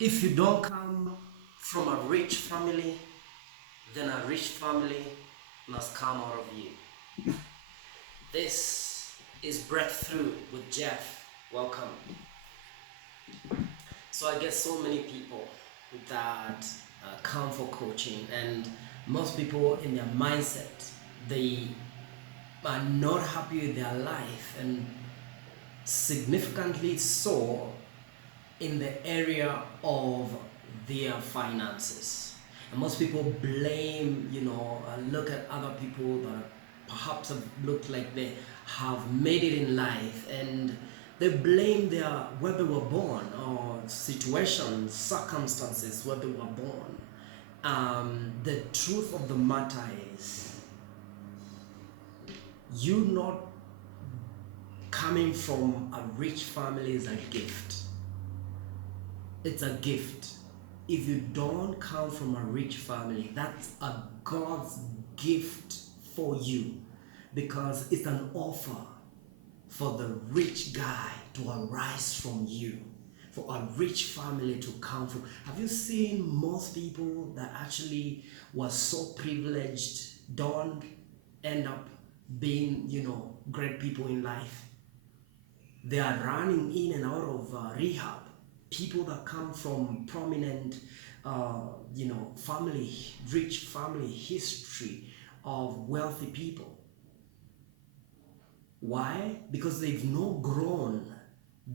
If you don't come from a rich family, then a rich family must come out of you. This is Breakthrough with Jeff. Welcome. So I get so many people that come for coaching, and most people in their mindset, they are not happy with their life, and significantly so in the area of their finances. And most people blame, look at other people that perhaps have looked like they have made it in life, and they blame their where they were born or situations, circumstances where they were born. The truth of the matter is, you not coming from a rich family is a gift. It's a gift. If you don't come from a rich family, that's a God's gift for you, because it's an offer for the rich guy to arise from you, for a rich family to come from. Have you seen most people that actually were so privileged don't end up being, great people in life? They are running in and out of rehab. People that come from prominent, family, rich family history of wealthy people. Why? Because they've not grown.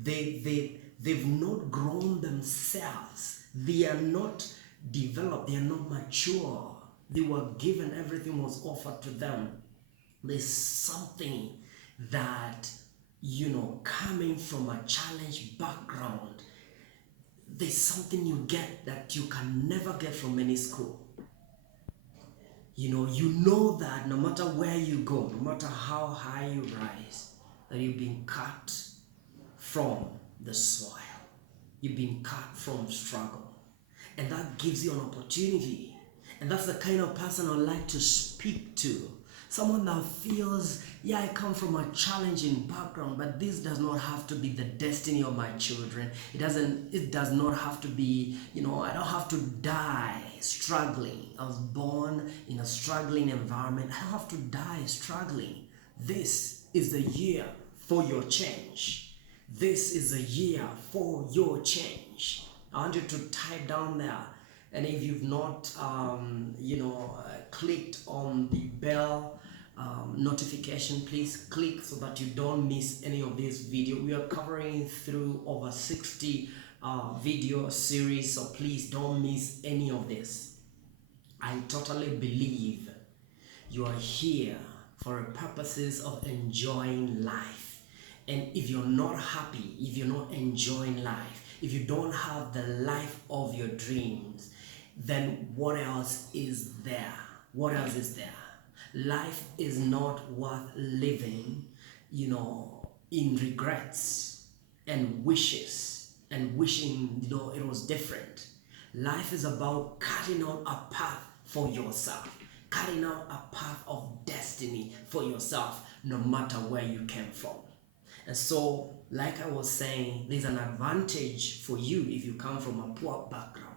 They've not grown themselves. They are not developed. They are not mature. They were given, everything was offered to them. There's something that, coming from a challenged background, there's something you get that you can never get from any school. You know that no matter where you go, no matter how high you rise, that you've been cut from the soil. You've been cut from struggle. And that gives you an opportunity. And that's the kind of person I'd like to speak to. Someone that feels, yeah, I come from a challenging background, but this does not have to be the destiny of my children. It does not have to be, I don't have to die struggling. I was born in a struggling environment. I don't have to die struggling. This is the year for your change. This is the year for your change. I want you to type down there. And if you've not, clicked on the bell notification, please click so that you don't miss any of this video. We are covering through over 60 video series, so please don't miss any of this. I totally believe you are here for purposes of enjoying life. And if you're not happy, if you're not enjoying life, if you don't have the life of your dreams, then what else is there? What else is there? Life is not worth living, in regrets and wishes and wishing, it was different. Life is about cutting out a path for yourself, cutting out a path of destiny for yourself, no matter where you came from. And so, like I was saying, there's an advantage for you if you come from a poor background,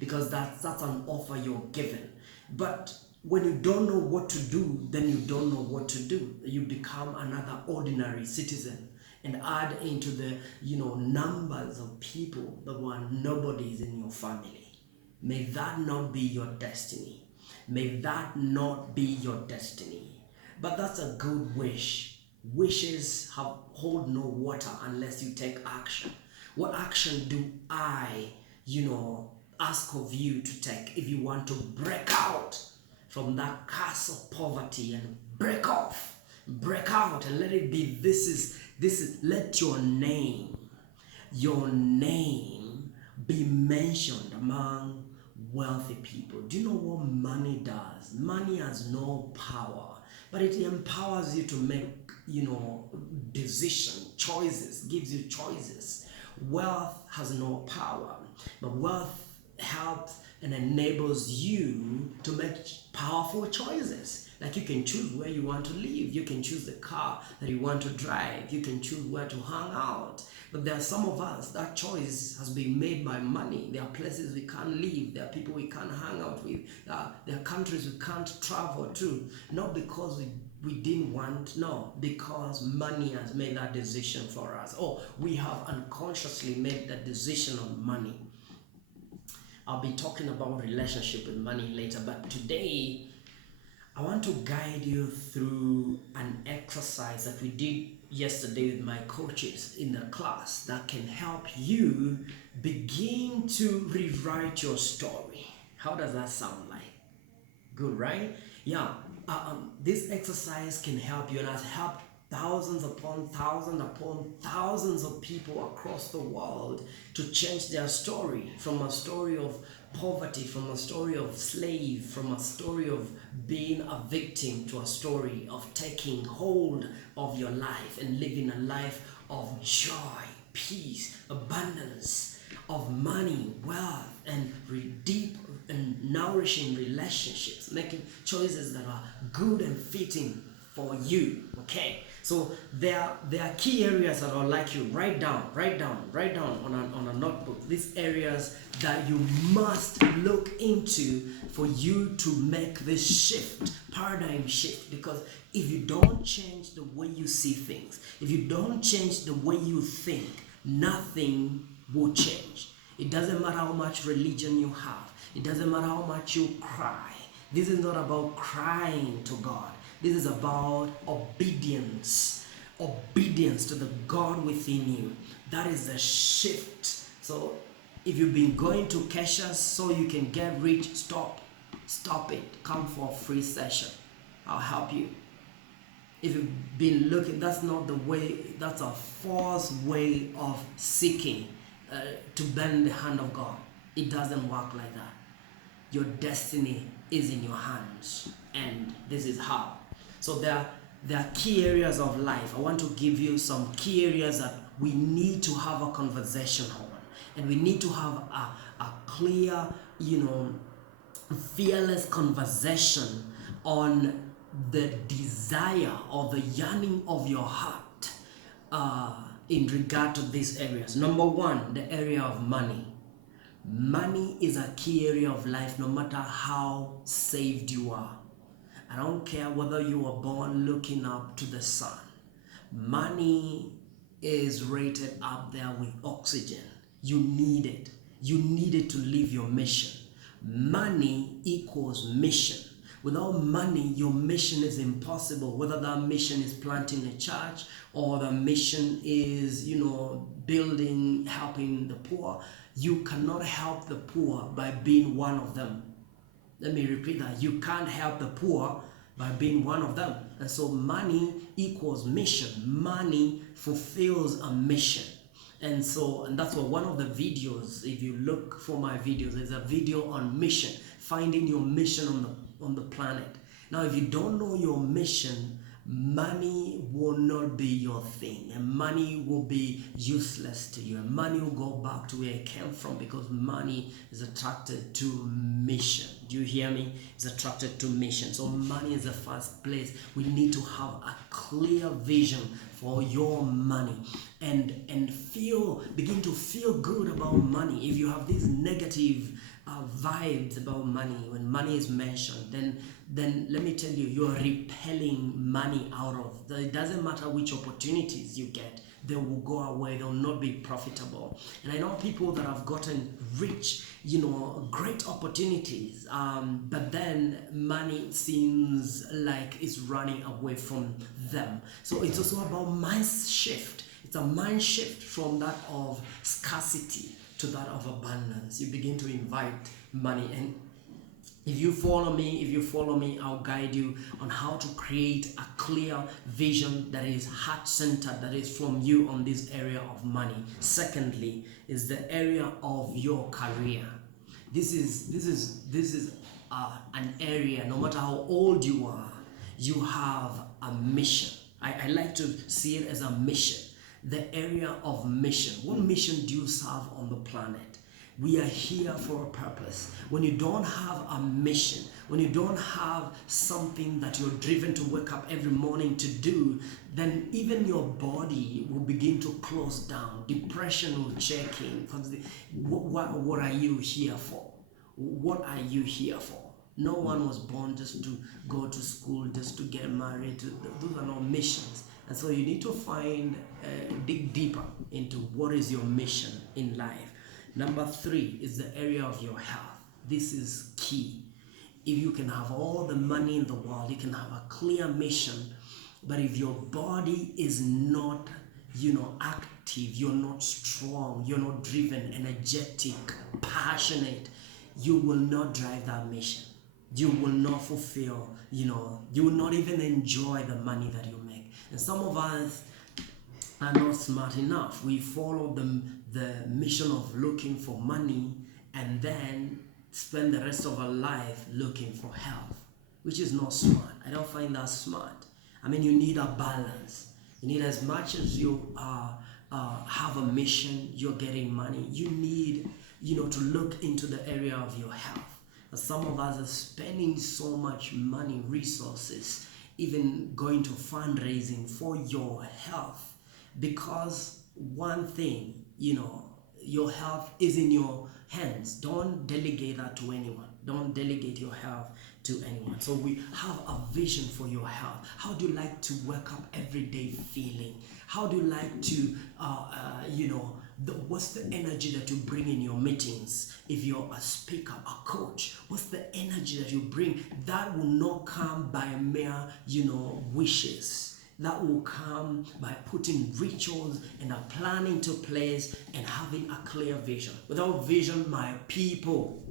because that's an offer you're given. But when you don't know what to do, then you don't know what to do. You become another ordinary citizen and add into the, numbers of people that were nobodies in your family. May that not be your destiny. May that not be your destiny. But that's a good wish. Wishes hold no water unless you take action. What action do I, ask of you to take if you want to break out from that curse of poverty and break out and let it be? This is let your name be mentioned among wealthy people. Do you know what money does? Money has no power, but it empowers you to make, choices, gives you choices. Wealth has no power, but wealth helps and enables you to make powerful choices. Like you can choose where you want to live, you can choose the car that you want to drive, you can choose where to hang out. But there are some of us, that choice has been made by money. There are places we can't live, there are people we can't hang out with, there are countries we can't travel to, not because we didn't want, no, because money has made that decision for us, or we have unconsciously made that decision on money. I'll be talking about relationship with money later, but today I want to guide you through an exercise that we did yesterday with my coaches in the class that can help you begin to rewrite your story. How does that sound like? Good, right? Yeah. This exercise can help you, and has helped thousands upon thousands of people across the world to change their story from a story of poverty, from a story of slave, from a story of being a victim to a story of taking hold of your life and living a life of joy, peace, abundance, of money, wealth, and deep and nourishing relationships, making choices that are good and fitting for you. Okay, so there are key areas that I'd like you write down on a notebook. These areas that you must look into for you to make this shift, paradigm shift. Because if you don't change the way you see things, if you don't change the way you think, nothing will change. It doesn't matter how much religion you have. It doesn't matter how much you cry. This is not about crying to God. This is about obedience. Obedience to the God within you. That is the shift. So if you've been going to Kesha's so you can get rich, stop it. Come for a free session. I'll help you. If you've been looking, that's not the way, that's a false way of seeking to bend the hand of God. It doesn't work like that. Your destiny is in your hands, and this is how. So there are key areas of life. I want to give you some key areas that we need to have a conversation on, and we need to have a clear, fearless conversation on the desire or the yearning of your heart in regard to these areas. Number one, the area of money. Money is a key area of life, no matter how saved you are. I don't care whether you were born looking up to the sun. Money is rated up there with oxygen. You need it. You need it to live your mission. Money equals mission. Without money, your mission is impossible. Whether that mission is planting a church, or the mission is, building, helping the poor. You cannot help the poor by being one of them. Let me repeat that. You can't help the poor by being one of them. And so money equals mission. Money fulfills a mission. And that's what one of the videos, if you look for my videos, there's a video on mission, finding your mission on the planet. Now, if you don't know your mission, money will not be your thing, and money will be useless to you, and money will go back to where it came from, because money is attracted to mission. Do you hear me? It's attracted to mission. So money is the first place. We need to have a clear vision for your money, and begin to feel good about money. If you have these negative vibes about money, when money is mentioned, then let me tell you, you are repelling money out of. It doesn't matter which opportunities you get, they will go away. They will not be profitable. And I know people that have gotten rich, great opportunities, but then money seems like it's running away from them. So it's also about mind shift. It's a mind shift from that of scarcity to that of abundance. You begin to invite money. And if you follow me, I'll guide you on how to create a clear vision that is heart-centered, that is from you on this area of money. Secondly, is the area of your career. This is an area, no matter how old you are, you have a mission. I like to see it as a mission. The area of mission. What mission do you serve on the planet? We are here for a purpose. When you don't have a mission, when you don't have something that you're driven to wake up every morning to do, then even your body will begin to close down. Depression will check in. Because what are you here for? What are you here for? No one was born just to go to school, just to get married. Those are not missions. And so you need to dig deeper into what is your mission in life. Number 3 is the area of your health. This is key. If you can have all the money in the world, you can have a clear mission, but if your body is not, active, you're not strong, you're not driven, energetic, passionate, you will not drive that mission. You will not fulfill, you will not even enjoy the money that you make. And some of us are not smart enough. We follow the mission of looking for money and then spend the rest of our life looking for health, which is not smart. I don't find that smart. I mean, you need a balance. You need, as much as you have a mission, you're getting money, you need, to look into the area of your health. Some of us are spending so much money, resources, even going to fundraising for your health, because one thing, your health is in your hands. Don't delegate that to anyone. Don't delegate your health to anyone. So we have a vision for your health. How do you like to wake up every day feeling? How do you like to, what's the energy that you bring in your meetings? If you're a speaker, a coach, what's the energy that you bring? That will not come by mere, wishes. That will come by putting rituals and a plan into place and having a clear vision. Without vision, my people,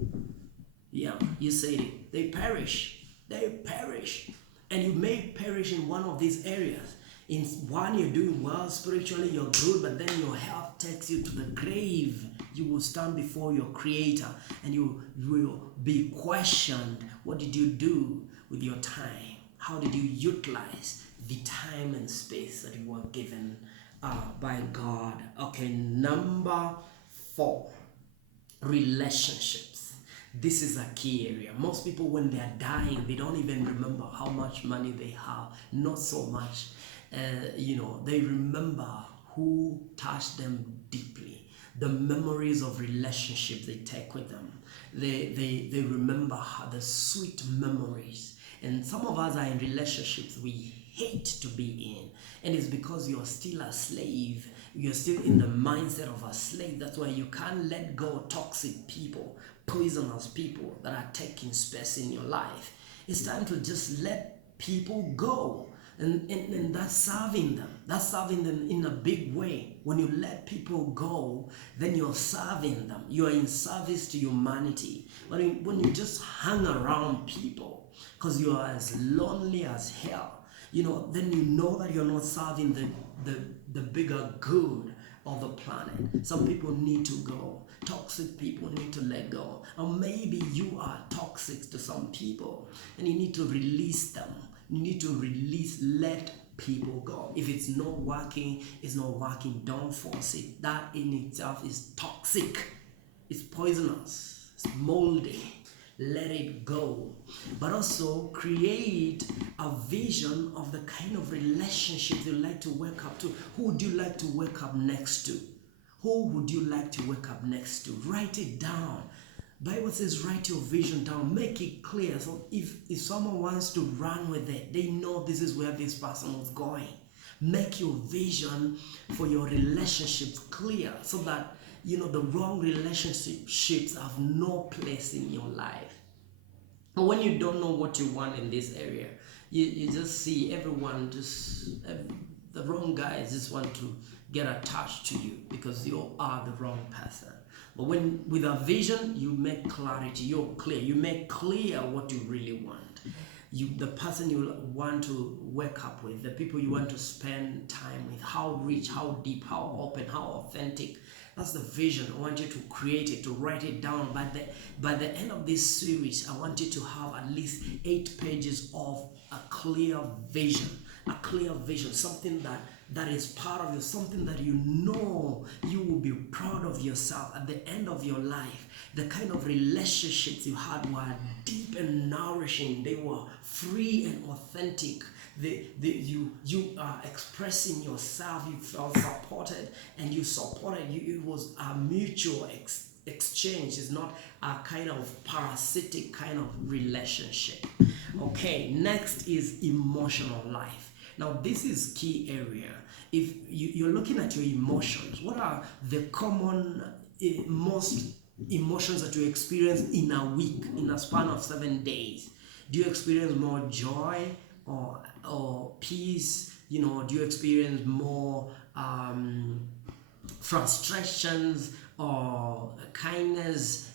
you said it, they perish. They perish. And you may perish in one of these areas. In one, you're doing well spiritually, you're good, but then your health takes you to the grave. You will stand before your Creator and you will be questioned. What did you do with your time? How did you utilize the time and space that you were given by God? Okay, number 4, relationships. This is a key area. Most people, when they are dying, they don't even remember how much money they have. Not so much. They remember who touched them deeply. The memories of relationships they take with them. They remember the sweet memories. And some of us are in relationships we hate to be in. And it's because you're still a slave. You're still in the mindset of a slave. That's why you can't let go of toxic people, poisonous people that are taking space in your life. It's time to just let people go. And that's serving them. That's serving them in a big way. When you let people go, then you're serving them. You are in service to humanity. But when you just hang around people because you are as lonely as hell, then you know that you're not serving the bigger good of the planet. Some people need to go. Toxic people need to let go. Or maybe you are toxic to some people and you need to release them. You need to let people go. If it's not working, it's not working. Don't force it. That in itself is toxic. It's poisonous. It's moldy. Let it go. But also create a vision of the kind of relationship you like to wake up to. Who would you like to wake up next to? Who would you like to wake up next to? Write it down. Bible says write your vision down, make it clear. So if someone wants to run with it, they know this is where this person is going. Make your vision for your relationships clear so that the wrong relationships have no place in your life. And when you don't know what you want in this area, you just see everyone the wrong guys just want to get attached to you because you are the wrong person. But with a vision, you make clarity, you're clear. You make clear what you really want. The person you want to wake up with, the people you want to spend time with, how rich, how deep, how open, how authentic. That's the vision. I want you to create it, to write it down. By the end of this series, I want you to have at least 8 pages of a clear vision, something that that is part of you, something that you know you will be proud of yourself at the end of your life. The kind of relationships you had were deep and nourishing. They were free and authentic. You are expressing yourself. You felt supported, and you supported. It was a mutual exchange. It's not a kind of parasitic kind of relationship. Okay, next is emotional life. Now this is key area. If you're looking at your emotions, what are the common most emotions that you experience in a week, in a span of 7 days? Do you experience more joy or peace? Do you experience more frustrations or kindness,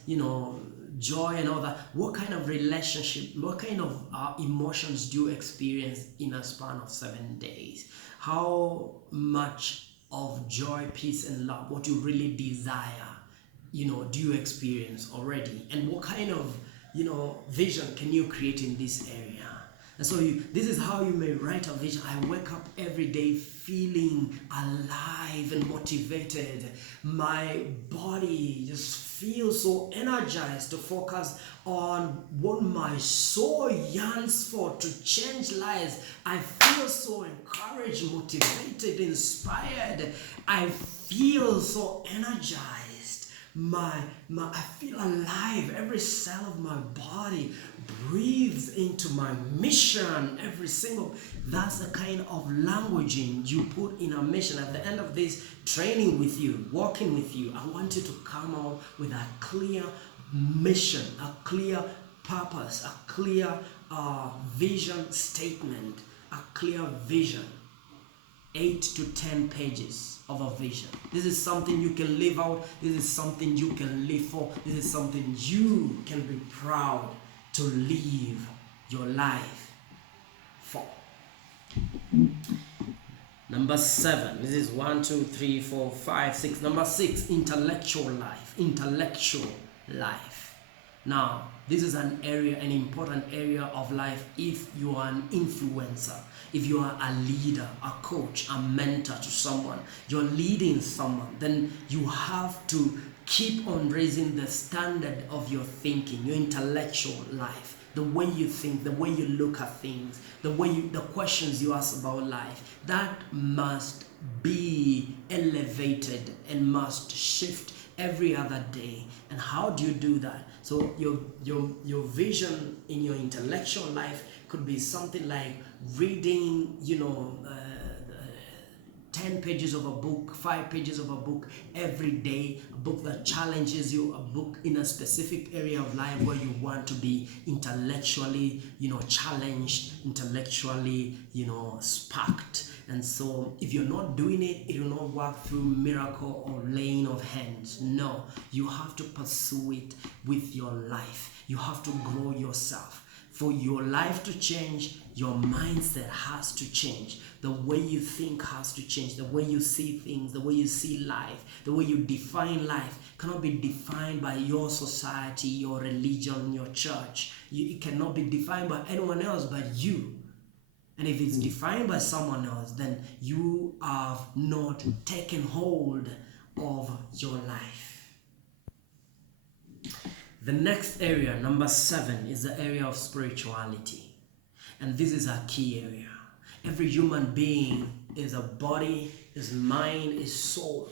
joy and all that? What kind of relationship, what kind of emotions do you experience in a span of 7 days? How much of joy, peace and love, what you really desire, do you experience already? And what kind of vision can you create in this area? And so this is how you may write a vision. I wake up every day feeling alive and motivated. My body just feels so energized to focus on what my soul yearns for, to change lives. I feel so encouraged, motivated, inspired. I feel so energized. I feel alive. Every cell of my body breathes into my mission. That's the kind of languaging you put in a mission. At the end of this training with you, working with you, I want you to come out with a clear mission, a clear purpose, a clear vision statement, a clear vision. 8 to 10 pages of a vision. This is something you can live out. This is something you can live for. This is something you can be proud to live your life for. Number 7. This is 1, 2, 3, 4, 5, 6. Number 6, intellectual life. Intellectual life. Now, this is an important area of life if you are an influencer. If you are a leader, a coach, a mentor to someone, you're leading someone, then you have to keep on raising the standard of your thinking, your intellectual life, the way you think, the way you look at things, the questions you ask about life. That must be elevated and must shift every other day. And how do you do that? So your vision in your intellectual life could be something like reading 10 pages of a book, 5 pages of a book every day, a book that challenges you, a book in a specific area of life where you want to be intellectually challenged, intellectually sparked. And so if you're not doing it, it will not work through miracle or laying of hands. No, you have to pursue it with your life. You have to grow yourself. For your life to change, your mindset has to change. The way you think has to change. The way you see things, the way you see life, the way you define life cannot be defined by your society, your religion, your church. It cannot be defined by anyone else but you. And if it's defined by someone else, then you have not taken hold of your life. The next area, number 7, is the area of spirituality. And this is a key area. Every human being is a body, is mind, is soul.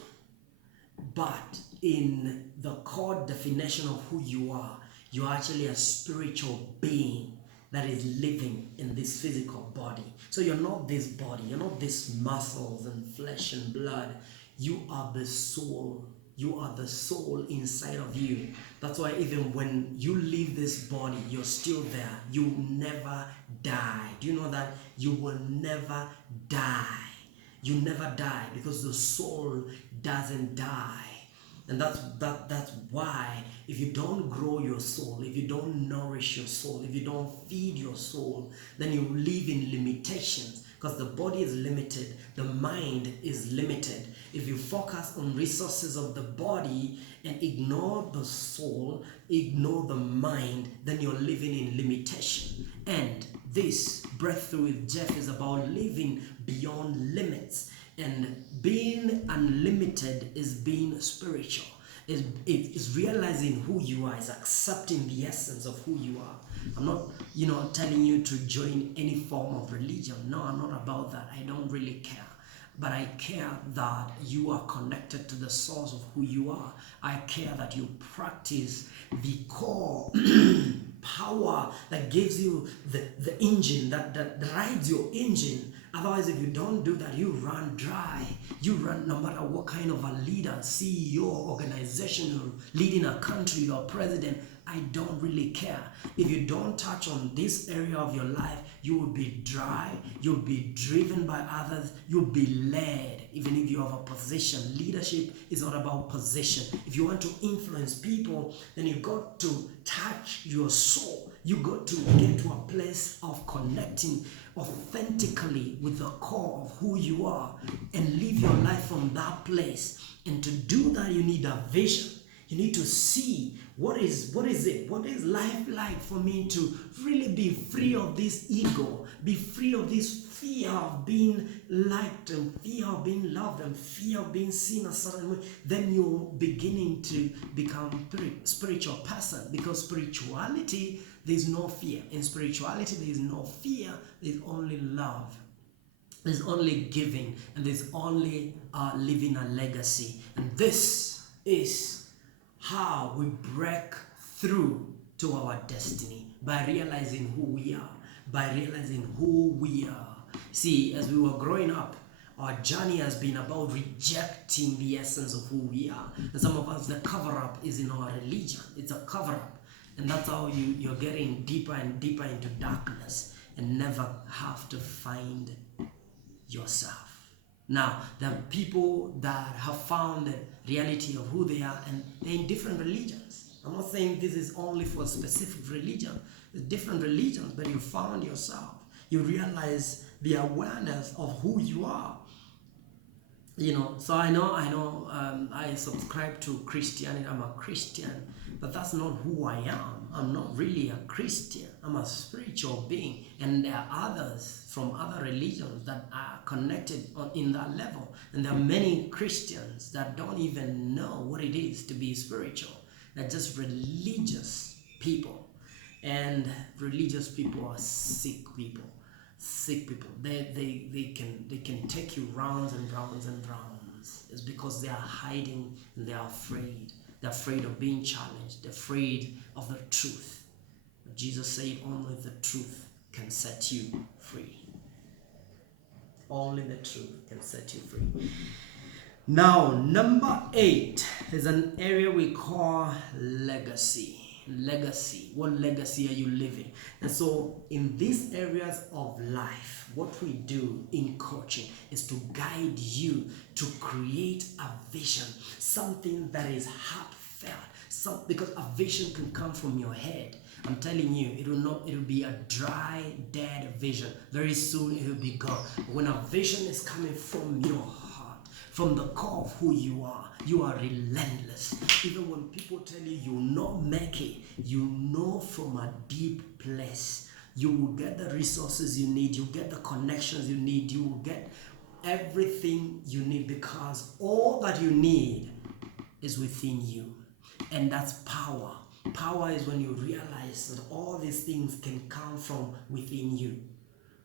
But in the core definition of who you are, you're actually a spiritual being that is living in this physical body. So you're not this body, you're not this muscles and flesh and blood. You are the soul. You are the soul inside of you. That's why even when you leave this body, you're still there. You will never die. Do you know that? You will never die. You never die because the soul doesn't die. And that's why if you don't grow your soul, if you don't nourish your soul, if you don't feed your soul, then you live in limitations. Because the body is limited, the mind is limited. If you focus on resources of the body and ignore the soul, ignore the mind, then you're living in limitation. And this Breakthrough with Jeff is about living beyond limits. And being unlimited is being spiritual. Is realizing who you are, is accepting the essence of who you are. I'm not, telling you to join any form of religion. No, I'm not about that. I don't really care. But I care that you are connected to the source of who you are. I care that you practice the core power that gives you the engine, that rides your engine. Otherwise, if you don't do that, you run dry. You run no matter what kind of a leader, CEO, organization, you're leading a country or president. I don't really care. If you don't touch on this area of your life, you will be dry. You'll be driven by others. You'll be led, even if you have a position. Leadership is not about position. If you want to influence people, then you got to touch your soul. You got to get to a place of connecting authentically with the core of who you are and live your life from that place. And to do that, you need a vision. You need to see what is life like for me to really be free of this ego, be free of this fear of being liked and fear of being loved and fear of being seen a certain way. Then you're beginning to become a spiritual person, because spirituality, there's no fear. In spirituality, there's no fear, there's only love. There's only giving, and there's only living a legacy. And this is how we break through to our destiny, by realizing who we are, by realizing who we are. See, as we were growing up, our journey has been about rejecting the essence of who we are. And some of us, the cover-up is in our religion. It's a cover-up. And that's how you're getting deeper and deeper into darkness and never have to find yourself. Now, there are people that have found the reality of who they are, and they're in different religions. I'm not saying this is only for a specific religion. There's different religions, but you found yourself. You realize the awareness of who you are. So I know, I subscribe to Christianity. I'm a Christian, but that's not who I am. I'm not really a Christian. I'm a spiritual being, and there are others from other religions that are connected in that level. And there are many Christians that don't even know what it is to be spiritual. They're just religious people, and religious people are sick people. Sick people. They can take you rounds and rounds and rounds. It's because they are hiding and they are afraid. They're afraid of being challenged. They're afraid of the truth. But Jesus said only the truth can set you free. Only the truth can set you free. Now, number 8 is an area we call legacy. Legacy. What legacy are you living? And so in these areas of life, what we do in coaching is to guide you to create a vision, something that is heartfelt. Because a vision can come from your head. I'm telling you, it will be a dry, dead vision. Very soon it will be gone. When a vision is coming from your heart, from the core of who you are relentless. Even when people tell you you'll not make it, you know from a deep place. You will get the resources you need, you'll get the connections you need, you will get everything you need, because all that you need is within you. And that's power. Power is when you realize that all these things can come from within you.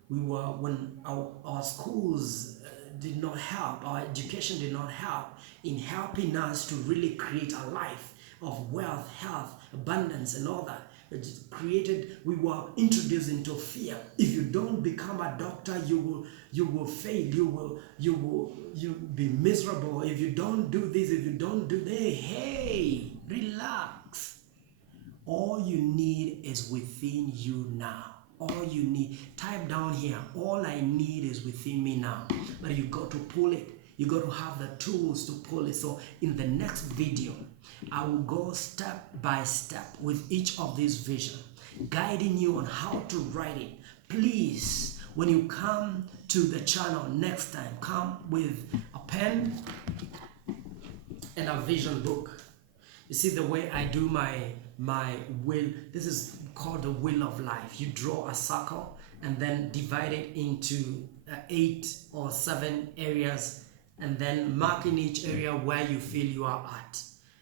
When our schools did not help, our education did not help in helping us to really create a life of wealth, health, abundance, and all that. We were introduced into fear. If you don't become a doctor, you will fail. You'll be miserable. If you don't do this, if you don't do that, hey, relax. All you need is within you now. All you need, type down here, all I need is within me now. But you got to pull it. You got to have the tools to pull it. So in the next video, I will go step by step with each of these visions, guiding you on how to write it. Please, when you come to the channel next time, come with a pen and a vision book. You see the way I do my will, this is called the wheel of life. You draw a circle and then divide it into 8 or 7 areas, and then mark in each area where you feel you are at.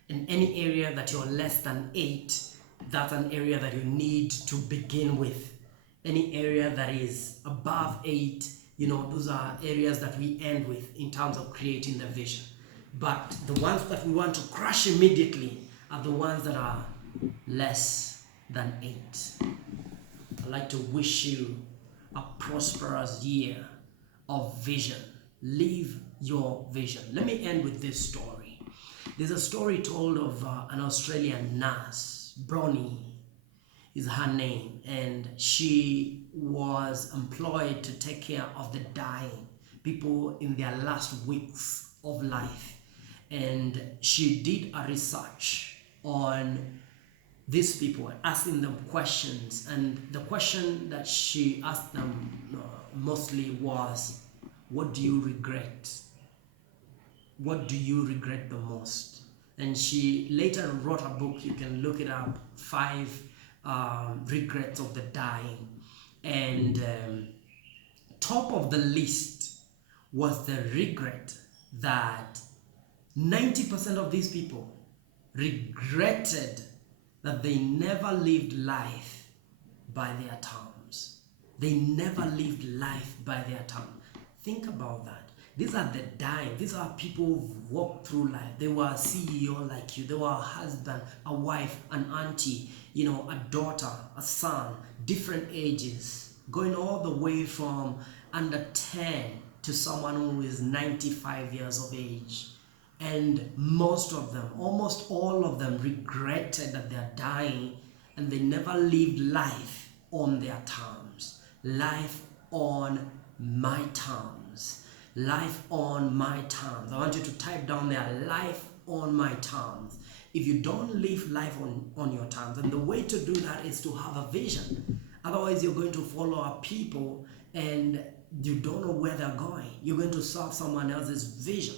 In any area that you're less than 8, that's an area that you need to begin with. Any area that is above 8, those are areas that we end with in terms of creating the vision. But the ones that we want to crush immediately are the ones that are less than 8. I'd like to wish you a prosperous year of vision. Live your vision. Let me end with this story. There's a story told of an Australian nurse. Bronnie is her name, and she was employed to take care of the dying, people in their last weeks of life. And she did a research on these people, asking them questions, and the question that she asked them mostly was, what do you regret? What do you regret the most? And she later wrote a book, you can look it up, 5 regrets of the dying. And top of the list was the regret that 90% of these people regretted that they never lived life by their terms. They never lived life by their terms. Think about that. These are the dying. These are people who've walked through life. They were a CEO like you. They were a husband, a wife, an auntie, a daughter, a son, different ages, going all the way from under 10 to someone who is 95 years of age. And most of them, almost all of them, regretted that they're dying and they never lived life on their terms. Life on my terms. Life on my terms. I want you to type down there, life on my terms. If you don't live life on your terms, and the way to do that is to have a vision. Otherwise, you're going to follow up people and you don't know where they're going. You're going to serve someone else's vision.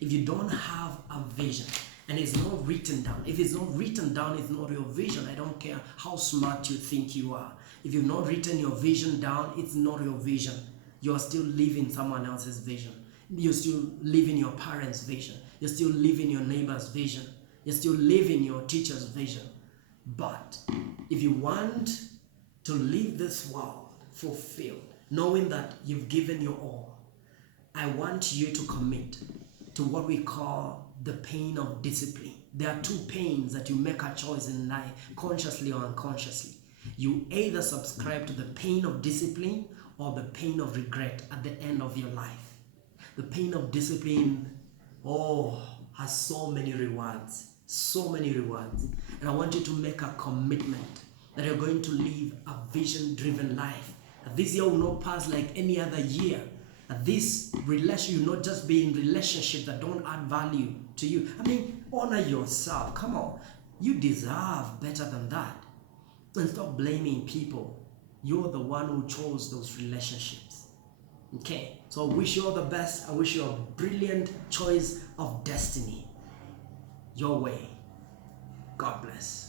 If you don't have a vision and it's not written down, if it's not written down, it's not your vision. I don't care how smart you think you are. If you've not written your vision down, it's not your vision. You're still living someone else's vision. You're still living your parents' vision. You're still living your neighbor's vision. You're still living your teacher's vision. But if you want to leave this world fulfilled, knowing that you've given your all, I want you to commit to what we call the pain of discipline. There are 2 pains that you make a choice in life, consciously or unconsciously. You either subscribe to the pain of discipline or the pain of regret at the end of your life. The pain of discipline, has so many rewards. So many rewards. And I want you to make a commitment that you're going to live a vision-driven life. That this year will not pass like any other year. That this relation, you not just be in relationships that don't add value to you. Honor yourself. Come on. You deserve better than that. And stop blaming people. You're the one who chose those relationships. Okay? So I wish you all the best. I wish you a brilliant choice of destiny. Your way. God bless.